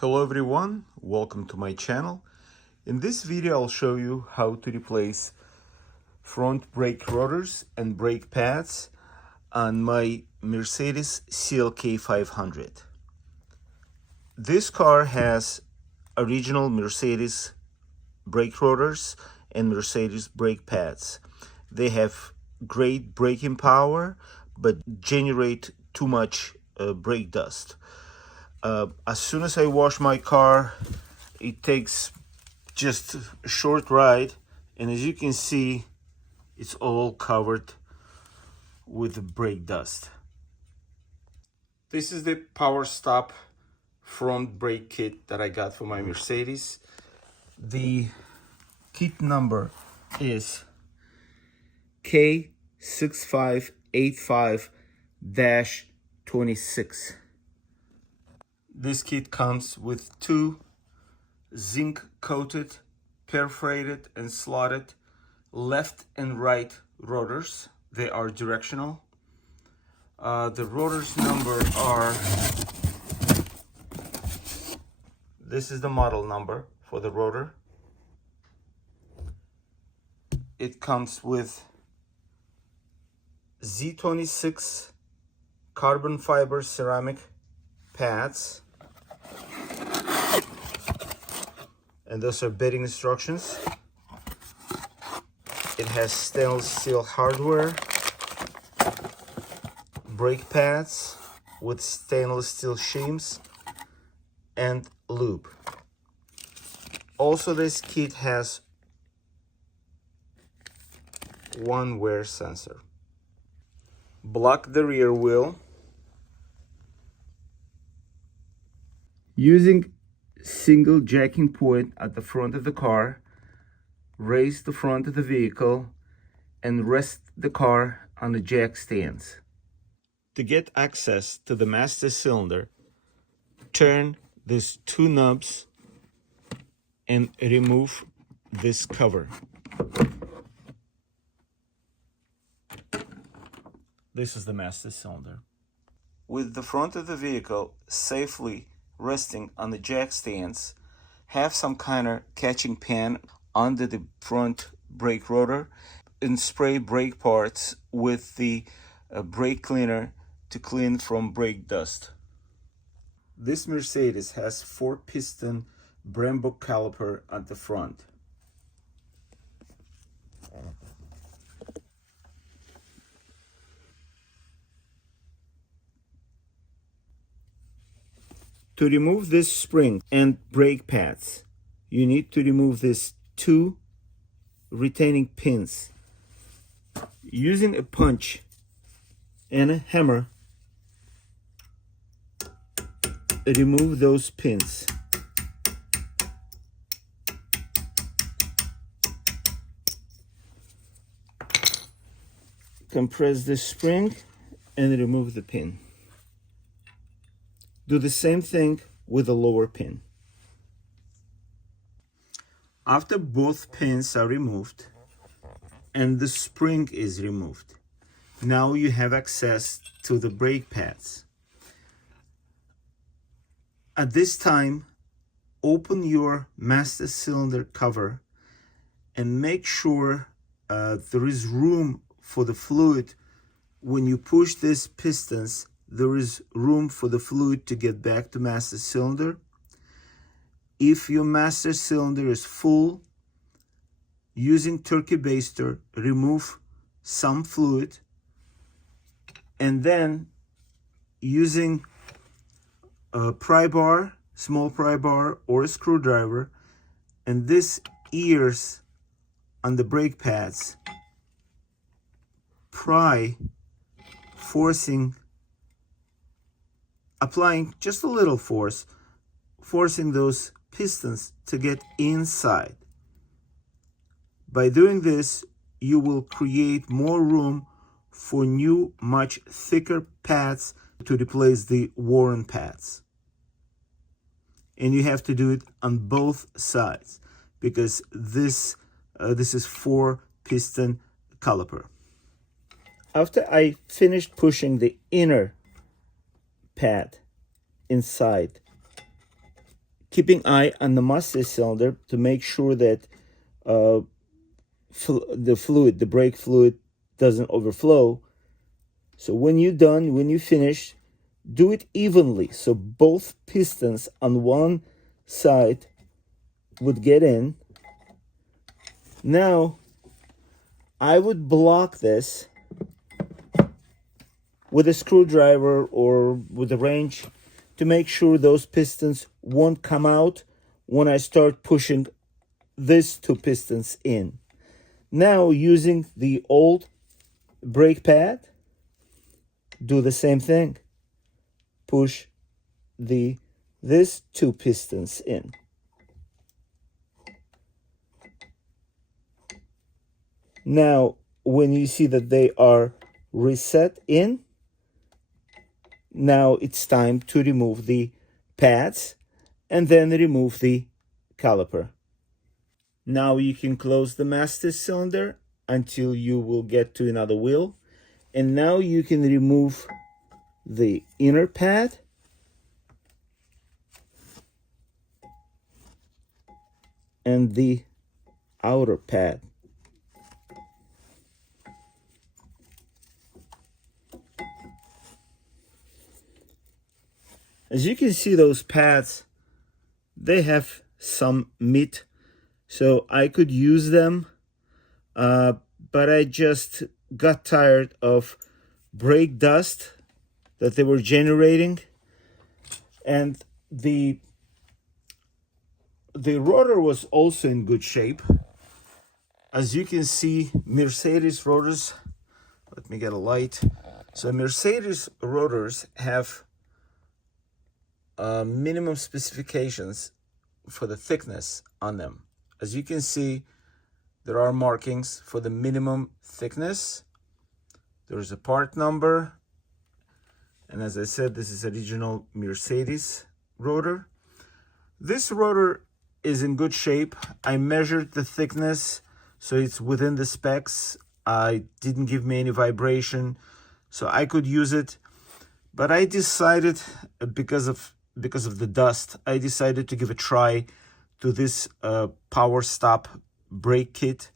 Hello everyone, welcome to my channel. In this video I'll show you how to replace front brake rotors and brake pads on my Mercedes CLK500. This car has original Mercedes brake rotors and Mercedes brake pads. They have great braking power but generate too much brake dust. As soon as I wash my car, it takes just a short ride, and as you can see, it's all covered with brake dust. This is the power stop front brake kit that I got for my Mercedes. The kit number is K6585-26. This kit comes with two zinc coated, perforated and slotted left and right rotors. They are directional. The rotors number are, this is the model number for the rotor. It comes with Z26 carbon fiber ceramic pads, and those are bedding instructions. It has stainless steel hardware, brake pads with stainless steel shims, and lube. Also, this kit has one wear sensor. Block the rear wheel. Using single jacking point at the front of the car, raise the front of the vehicle and rest the car on the jack stands. To get access to the master cylinder, turn these two knobs and remove this cover. This is the master cylinder. With the front of the vehicle safely resting on the jack stands, have some kind of catching pan under the front brake rotor and spray brake parts with the brake cleaner to clean from brake dust. This Mercedes has 4-piston Brembo caliper at the front. To remove this spring and brake pads, you need to remove these two retaining pins. Using a punch and a hammer, remove those pins. Compress the spring and remove the pin. Do the same thing with the lower pin. After both pins are removed and the spring is removed, now you have access to the brake pads. At this time, open your master cylinder cover and make sure there is room for the fluid. When you push these pistons, there is room for the fluid to get back to master cylinder. If your master cylinder is full, using turkey baster, remove some fluid, and then using a pry bar, small pry bar or a screwdriver, and this ears on the brake pads, pry, applying just a little force, forcing those pistons to get inside. By doing this, you will create more room for new, much thicker pads to replace the worn pads. And you have to do it on both sides because this is 4-piston caliper. After I finished pushing the inner pad inside, keeping eye on the master cylinder to make sure that the brake fluid doesn't overflow. So when you're done, when you finish, do it evenly so both pistons on one side would get in. Now I would block this with a screwdriver or with a wrench to make sure those pistons won't come out when I start pushing these two pistons in. Now, using the old brake pad, do the same thing. Push these two pistons in. Now, when you see that they are reset in, now it's time to remove the pads and then remove the caliper. Now you can close the master cylinder until you will get to another wheel. And now you can remove the inner pad and the outer pad. As you can see, those pads, they have some meat, so I could use them, but I just got tired of brake dust that they were generating. And the rotor was also in good shape. As you can see, Mercedes rotors, let me get a light. So Mercedes rotors have minimum specifications for the thickness on them. As you can see, there are markings for the minimum thickness. There's a part number, and as I said, this is original Mercedes rotor. This rotor is in good shape. I measured the thickness, so it's within the specs. I didn't give me any vibration, so I could use it. But I decided, because of the dust, I decided to give a try to this power stop brake kit.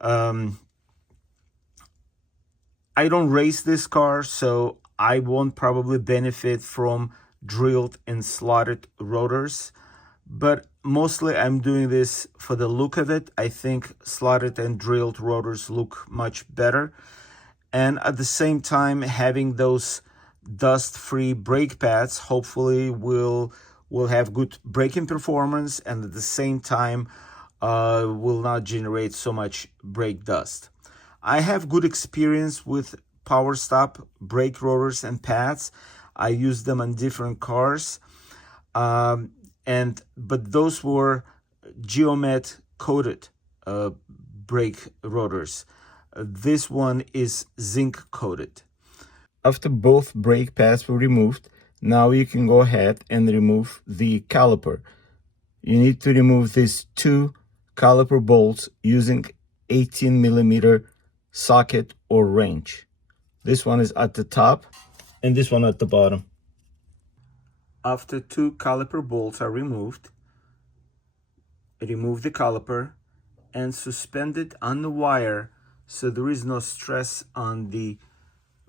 I don't race this car, so I won't probably benefit from drilled and slotted rotors, but mostly I'm doing this for the look of it. I think slotted and drilled rotors look much better, and at the same time, having those dust-free brake pads hopefully will have good braking performance, and at the same time will not generate so much brake dust. I have good experience with power stop brake rotors and pads. I use them on different cars, but those were geomet coated brake rotors. This one is zinc coated. After both brake pads were removed, now you can go ahead and remove the caliper. You need to remove these two caliper bolts using 18mm socket or wrench. This one is at the top and this one at the bottom. After two caliper bolts are removed, remove the caliper and suspend it on the wire so there is no stress on the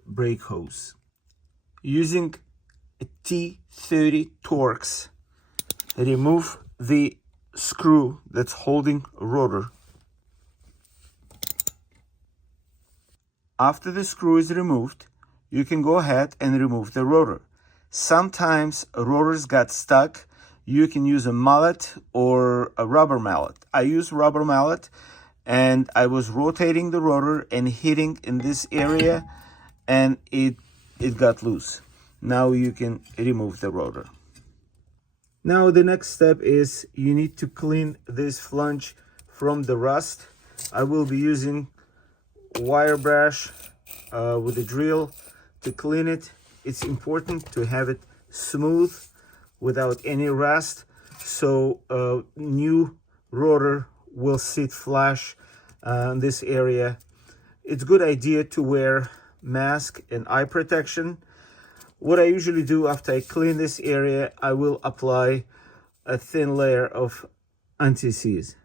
brake hose. Using a T30 Torx, remove the screw that's holding a rotor. After the screw is removed, you can go ahead and remove the rotor. Sometimes rotors got stuck. You can use a mallet or a rubber mallet. I use rubber mallet, and I was rotating the rotor and hitting in this area, and it got loose. Now you can remove the rotor. Now the next step is you need to clean this flange from the rust. I will be using wire brush with a drill to clean it. It's important to have it smooth without any rust, so new rotor will sit flush in this area. It's a good idea to wear mask and eye protection. What I usually do after I clean this area, I will apply a thin layer of anti-seize.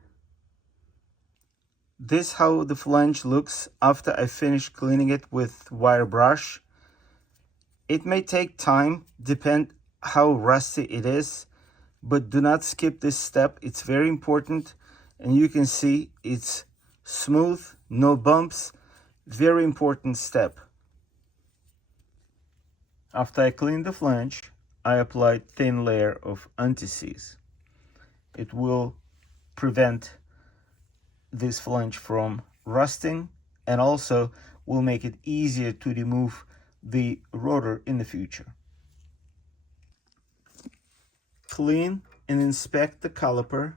This is how the flange looks after I finish cleaning it with wire brush. It may take time, depend how rusty it is, but do not skip this step. It's very important, and you can see it's smooth, no bumps. Very important step. After I clean the flange, I apply thin layer of anti-seize. It will prevent this flange from rusting and also will make it easier to remove the rotor in the future. Clean and inspect the caliper.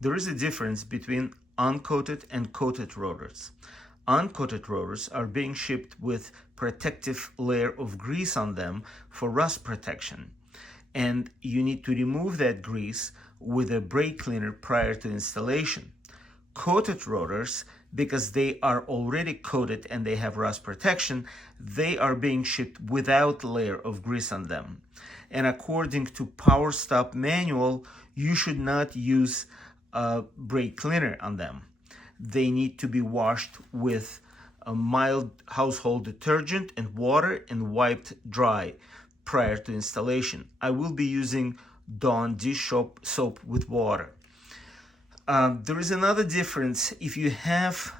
There is a difference between uncoated and coated rotors. Uncoated rotors are being shipped with protective layer of grease on them for rust protection, and you need to remove that grease with a brake cleaner prior to installation. Coated rotors, because they are already coated and they have rust protection, they are being shipped without layer of grease on them. And according to Power Stop manual, you should not use a brake cleaner on them. They need to be washed with a mild household detergent and water and wiped dry prior to installation. I will be using Dawn dish soap with water. There is another difference. If you have,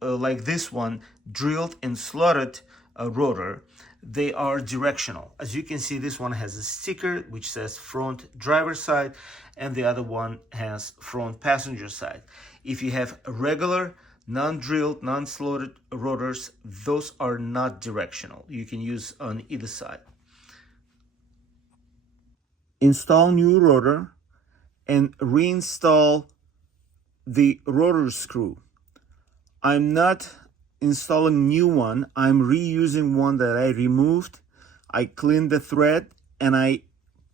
like this one, drilled and slotted rotor, they are directional. As you can see, this one has a sticker which says front driver side, and the other one has front passenger side. If you have regular, non-drilled, non-slotted rotors, those are not directional. You can use on either side. Install new rotor and reinstall the rotor screw. I'm not installing new one. I'm reusing one that I removed. I cleaned the thread and I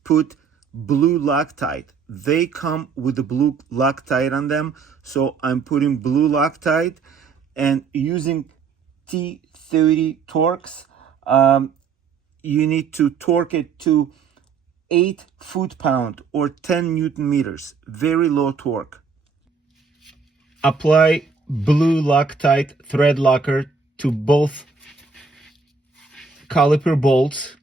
put blue Loctite. They come with the blue Loctite on them, so I'm putting blue Loctite and using T30 Torx. You need to torque it to 8 foot-pound or 10 Newton meters. Very low torque. Apply blue Loctite thread locker to both caliper bolts.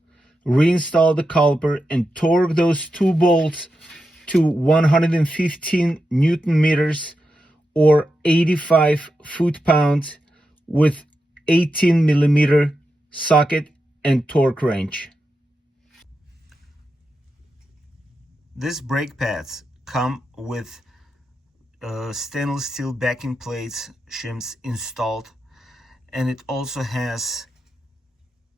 Reinstall the caliper and torque those two bolts to 115 Newton meters or 85 foot-pounds with 18 millimeter socket and torque wrench. These brake pads come with stainless steel backing plates, shims installed, and it also has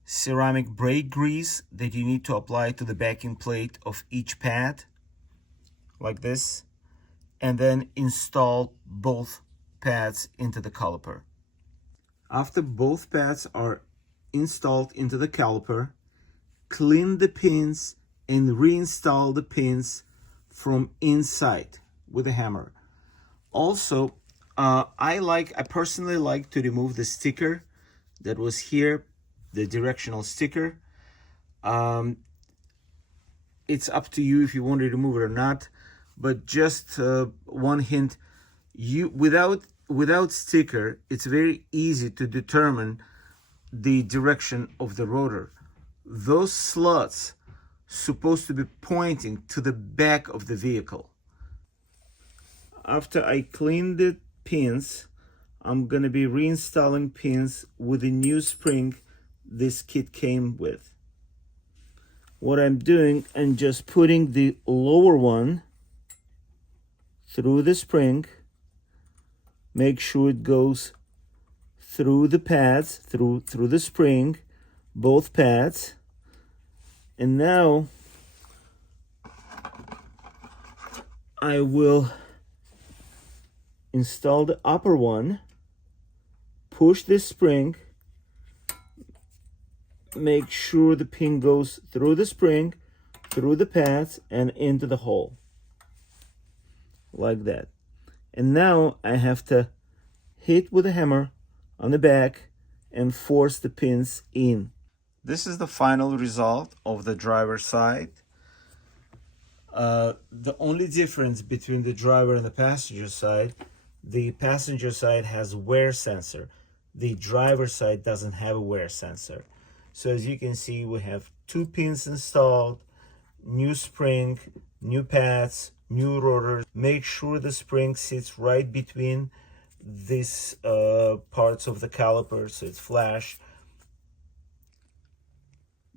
ceramic brake grease that you need to apply to the backing plate of each pad, like this, and then install both pads into the caliper. After both pads are installed into the caliper, clean the pins and reinstall the pins from inside with a hammer. Also, I personally like to remove the sticker that was here, the directional sticker. It's up to you if you want to remove it or not, but just one hint: without sticker, it's very easy to determine the direction of the rotor. Those slots supposed to be pointing to the back of the vehicle. After I clean the pins, I'm going to be reinstalling pins with the new spring this kit came with. What I'm doing, I'm just putting the lower one through the spring. Make sure it goes through the pads, through the spring, both pads. And now I will install the upper one, push this spring, make sure the pin goes through the spring, through the pads, and into the hole, like that. And now I have to hit with a hammer on the back and force the pins in. This is the final result of the driver's side. The only difference between the driver and the passenger side has wear sensor. The driver side doesn't have a wear sensor. So as you can see, we have 2 pins installed, new spring, new pads, new rotors. Make sure the spring sits right between these parts of the caliper so it's flush.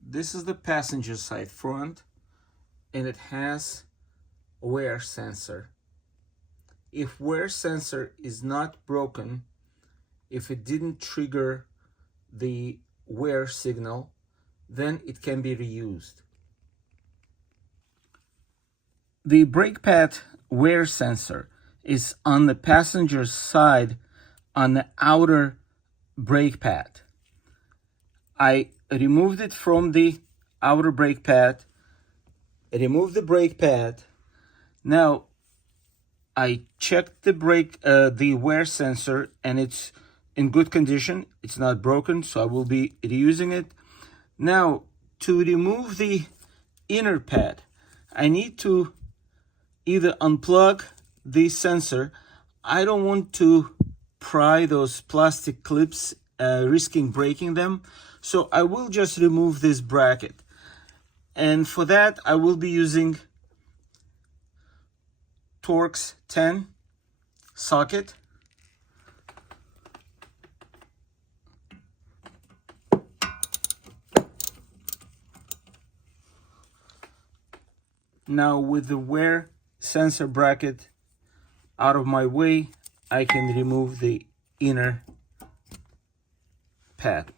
This is the passenger side front, and it has a wear sensor. If wear sensor is not broken, if it didn't trigger the wear signal, then it can be reused. The brake pad wear sensor is on the passenger side on the outer brake pad. I removed it from the outer brake pad. I removed the brake pad. Now I checked the wear sensor, and it's in good condition. It's not broken, so I will be reusing it. Now, to remove the inner pad, I need to either unplug the sensor. I don't want to pry those plastic clips, risking breaking them. So I will just remove this bracket. And for that, I will be using Torx 10 socket. Now with the wear sensor bracket out of my way, I can remove the inner pad.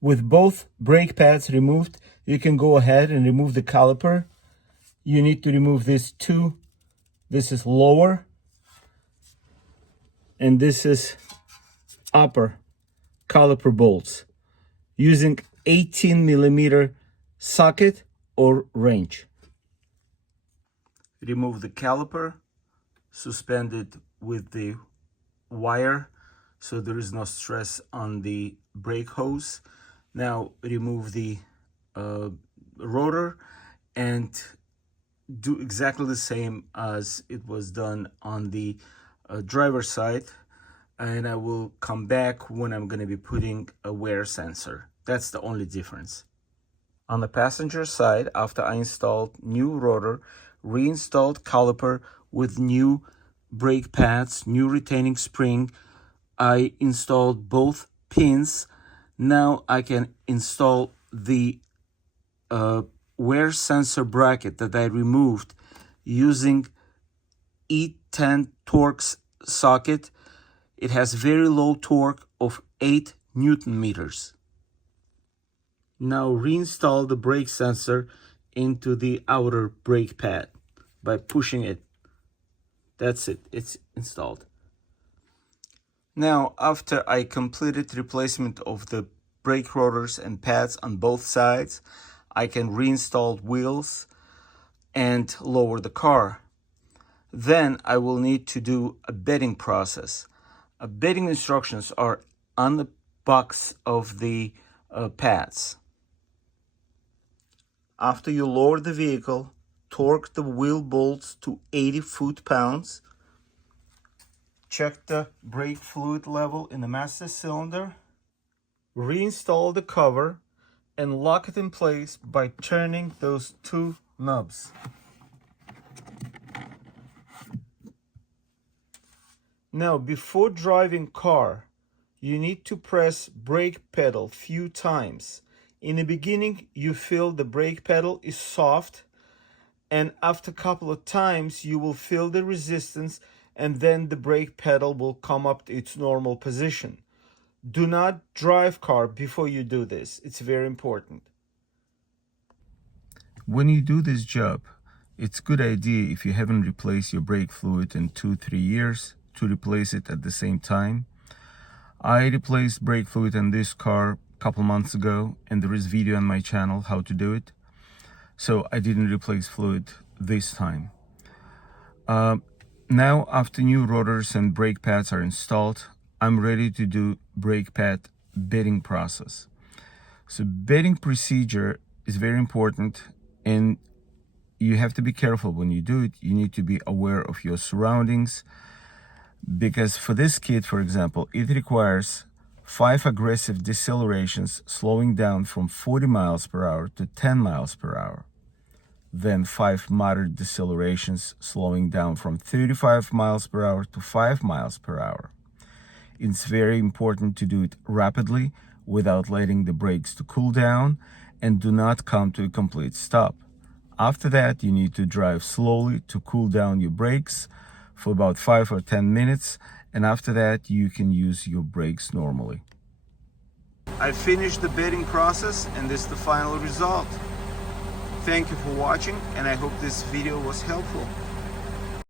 With both brake pads removed, you can go ahead and remove the caliper. You need to remove this too. This is lower, and this is upper caliper bolts using 18mm socket or wrench. Remove the caliper, suspend it with the wire so there is no stress on the brake hose. Now remove the rotor and do exactly the same as it was done on the driver's side, and I will come back when I'm going to be putting a wear sensor. That's the only difference. On the passenger side, after I installed new rotor, reinstalled caliper with new brake pads, new retaining spring, I installed both pins. Now I can install the wear sensor bracket that I removed using E10 Torx socket. It has very low torque of 8 Newton meters. Now reinstall the brake sensor into the outer brake pad by pushing it. That's it, it's installed. Now, after I completed replacement of the brake rotors and pads on both sides, I can reinstall wheels and lower the car. Then I will need to do a bedding process. Bedding instructions are on the box of the pads. After you lower the vehicle, torque the wheel bolts to 80 foot-pounds. Check the brake fluid level in the master cylinder. Reinstall the cover and lock it in place by turning those 2 knobs. Now, before driving car, you need to press brake pedal few times. In the beginning, you feel the brake pedal is soft, and after a couple of times, you will feel the resistance, and then the brake pedal will come up to its normal position. Do not drive car before you do this. It's very important. When you do this job, it's a good idea, if you haven't replaced your brake fluid in 2-3 years, to replace it at the same time. I replaced brake fluid in this car a couple months ago, and there is video on my channel how to do it. So I didn't replace fluid this time. Now, after new rotors and brake pads are installed, I'm ready to do brake pad bedding process. So bedding procedure is very important, and you have to be careful when you do it. You need to be aware of your surroundings, because for this kit, for example, it requires 5 aggressive decelerations, slowing down from 40 miles per hour to 10 miles per hour. Then 5 moderate decelerations, slowing down from 35 miles per hour to 5 miles per hour. It's very important to do it rapidly without letting the brakes to cool down, and do not come to a complete stop. After that, you need to drive slowly to cool down your brakes for about 5 or 10 minutes, and after that you can use your brakes normally. I finished the bedding process, and this is the final result. Thank you for watching, and I hope this video was helpful.